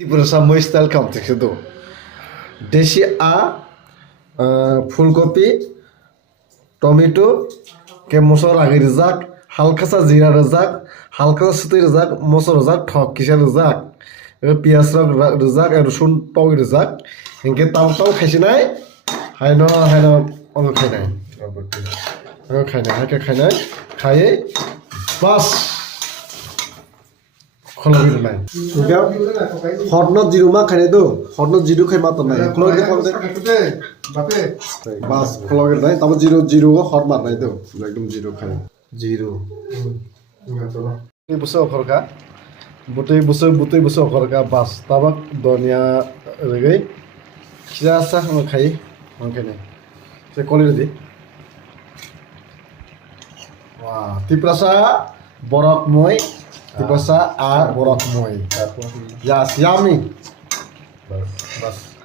Tiprasa moi style kam tekse do. Deshi a ফুলকপি tomato কে মসর আগে রেজাক হালকা জিরা রেজাক হালকা সুতি রেজাক মসর রেজাক ঠক কিসা রেজাক পিয়াজ রেজাক রসুন টক রেজাক ইনকে তাও তাও খাইছে নাই হাইনো হাইনো অঙ্গ খাই নাই অঙ্গ খাই নাই হাইকে খাই নাই খাইয়ে বাস খলবি নাই হটনত জিরো মা খাই দো হটনত জিরো খাই মাত নাই খলবি খলবি বাপে বাস খলবি নাই তারপর জিরো জিরো হট মার নাই দো একদম জিরো খাই জিরো এই বসে অখরকা বুতই বসে অখরকা বাস তাবাক দনিয়া রেগৈ খিজা আসা আমার খাই আমার খাই নাই সে কলি দি wah tiprasa borok moi tiprasa a borok moi ya siap nih bas